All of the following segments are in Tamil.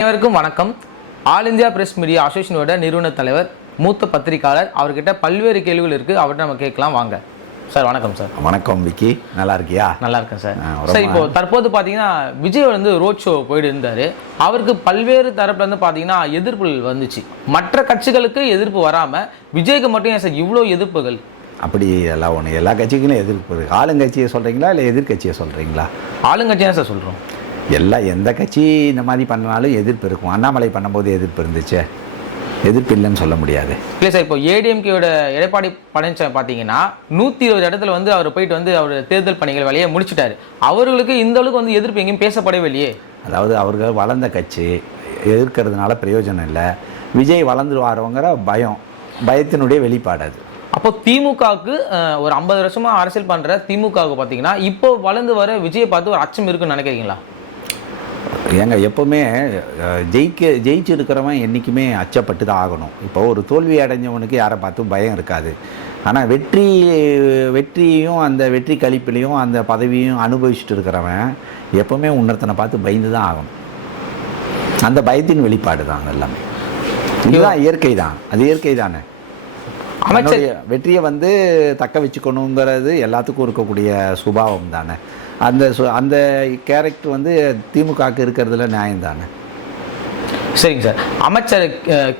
அனைவருக்கும் வணக்கம். ஆல் இந்தியா பிரஸ் மீடியா அசோசியேஷனோட நிறுவன தலைவர் மூத்த பத்திரிகையாளர் அவர்கிட்ட பல்வேறு கேள்விகள் இருக்கு. அவர்கிட்ட நம்ம கேட்கலாம் வாங்க. சார் வணக்கம் சார். வணக்கம் விக்கி. நல்லா இருக்கியா? நல்லா இருக்கேன் சார். சார் இப்போ தற்போது பார்த்தீங்கன்னா விஜய் வந்து ரோட் ஷோ போயிட்டு இருந்தாரு அவருக்கு பல்வேறு தரப்புல இருந்து பார்த்தீங்கன்னா எதிர்ப்புகள் வந்துச்சு. மற்ற கட்சிகளுக்கு எதிர்ப்பு வராம விஜய்க்கு மட்டும் ஏன் சார் இவ்வளோ எதிர்ப்புகள்? அப்படி எல்லாம் ஒன்று எல்லா கட்சிகளும் எதிர்ப்பு ஆளுங்கட்சியை சொல்கிறீங்களா இல்லை எதிர்க்கட்சியை சொல்கிறீங்களா ஆளுங்கட்சியா சார் சொல்றோம். எல்லா எந்த கட்சி இந்த மாதிரி பண்ணாலும் எதிர்ப்பு இருக்கும். அண்ணாமலை பண்ணும்போது எதிர்ப்பு இருந்துச்சே. எதிர்ப்பு இல்லைன்னு சொல்ல முடியாது. இல்லை சார் இப்போ ஏடிஎம்கேயோட எடப்பாடி பழனிசாமி பார்த்தீங்கன்னா நூற்றி இருபது இடத்துல வந்து அவர் போயிட்டு வந்து அவர் தேர்தல் பணிகள் வேலையை முடிச்சிட்டாரு. அவர்களுக்கு இந்த அளவுக்கு வந்து எதிர்ப்பு எங்கேயும் பேசப்படவே இல்லையே. அதாவது அவர்கள் வளர்ந்த கட்சி எதிர்க்கிறதுனால பிரயோஜனம் இல்லை. விஜய் வளர்ந்துருவாரோங்கிற பயம் பயத்தினுடைய வெளிப்பாடு அது. அப்போ திமுகவுக்கு ஒரு ஐம்பது வருஷமா அரசியல் பண்ற திமுகவுக்கு பார்த்தீங்கன்னா இப்போ வளர்ந்து வர விஜயை பார்த்து ஒரு அச்சம் இருக்குன்னு நினைக்கிறீங்களா? ஏங்க எப்போவுமே ஜெயிக்க ஜெயிச்சு இருக்கிறவன் என்றைக்குமே அச்சப்பட்டு தான் ஆகணும். இப்போ ஒரு தோல்வி அடைஞ்சவனுக்கு யாரை பார்த்தும் பயம் இருக்காது. ஆனால் வெற்றி வெற்றியையும் அந்த வெற்றி கழிப்பிலையும் அந்த பதவியும் அனுபவிச்சுட்டு இருக்கிறவன் எப்போவுமே உன்னத்தனை பார்த்து பயந்து தான் ஆகணும். அந்த பயத்தின் வெளிப்பாடு தான் எல்லாமே. இதுதான் இயற்கை தான் அது இயற்கை தானே அமைச்சர் வெற்றியை வந்து தக்க வச்சுக்கணுங்கிறது எல்லாத்துக்கும் இருக்கக்கூடிய சுபாவம் தானே. அந்த அந்த கேரக்டர் வந்து திமுகவுக்கு இருக்கிறதுல நியாயம் தானே. சரிங்க சார். அமைச்சர்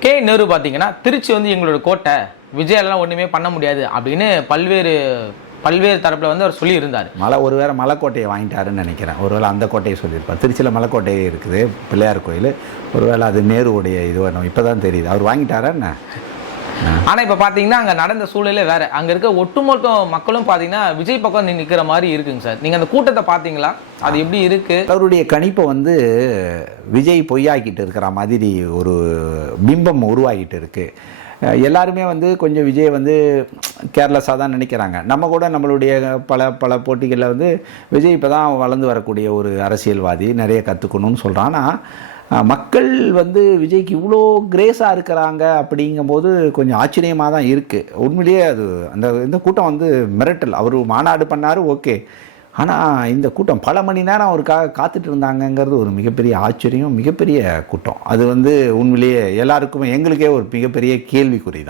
கே நேரு பார்த்தீங்கன்னா திருச்சி வந்து எங்களோட கோட்டை விஜயாலலாம் ஒண்ணுமே பண்ண முடியாது அப்படின்னு பல்வேறு பல்வேறு தரப்புல வந்து அவர் சொல்லி இருந்தார் மலை ஒருவேளை மலைக்கோட்டையை வாங்கிட்டாருன்னு நினைக்கிறேன். ஒருவேளை அந்த கோட்டையை சொல்லியிருப்பார். திருச்சியில் மலைக்கோட்டை இருக்குது பிள்ளையார் கோயில். ஒருவேளை அது நேருவுடைய இது வேணும் இப்போ தான் தெரியுது. அவர் வாங்கிட்டாரா என்ன? ஆனா இப்ப பாத்தீங்கன்னா அங்க நடந்த சூழ்நிலை வேற. அங்க இருக்க ஒட்டுமொத்த மக்களும் பாத்தீங்கன்னா விஜய் பக்கம் நீ நிக்கிற மாதிரி இருக்குங்க சார். நீங்க அந்த கூட்டத்தை பாத்தீங்களா? அது எப்படி இருக்கு? அவருடைய கணிப்பை வந்து விஜய் பொய்யாக்கிட்டு இருக்கிற மாதிரி ஒரு பிம்பம் உருவாகிட்டு இருக்கு. அஹ் எல்லாருமே வந்து கொஞ்சம் விஜய் வந்து கேர்லெஸ்ஸாக தான் நினைக்கிறாங்க. நம்ம கூட நம்மளுடைய பல பல போட்டிகளில் வந்து விஜய் இப்போ தான் வளர்ந்து வரக்கூடிய ஒரு அரசியல்வாதி நிறைய கற்றுக்கணும்னு சொல்கிறான் ஆனால் மக்கள் வந்து விஜய்க்கு இவ்வளோ கிரேஸாக இருக்கிறாங்க அப்படிங்கும்போது கொஞ்சம் ஆச்சரியமாக தான் இருக்குது உண்மையிலேயே அது அந்த இந்த கூட்டம் வந்து மிரட்டல். அவர் மாநாடு பண்ணார் ஓகே. ஆனால் இந்த கூட்டம் பல மணி நேரம் அவருக்காக காத்துட்டு இருந்தாங்கங்கிறது ஒரு மிகப்பெரிய ஆச்சரியம் மிகப்பெரிய கூட்டம். அது வந்து உண்மையிலேயே எல்லாருக்குமே எங்களுக்கே ஒரு மிகப்பெரிய கேள்விக்குறி தான்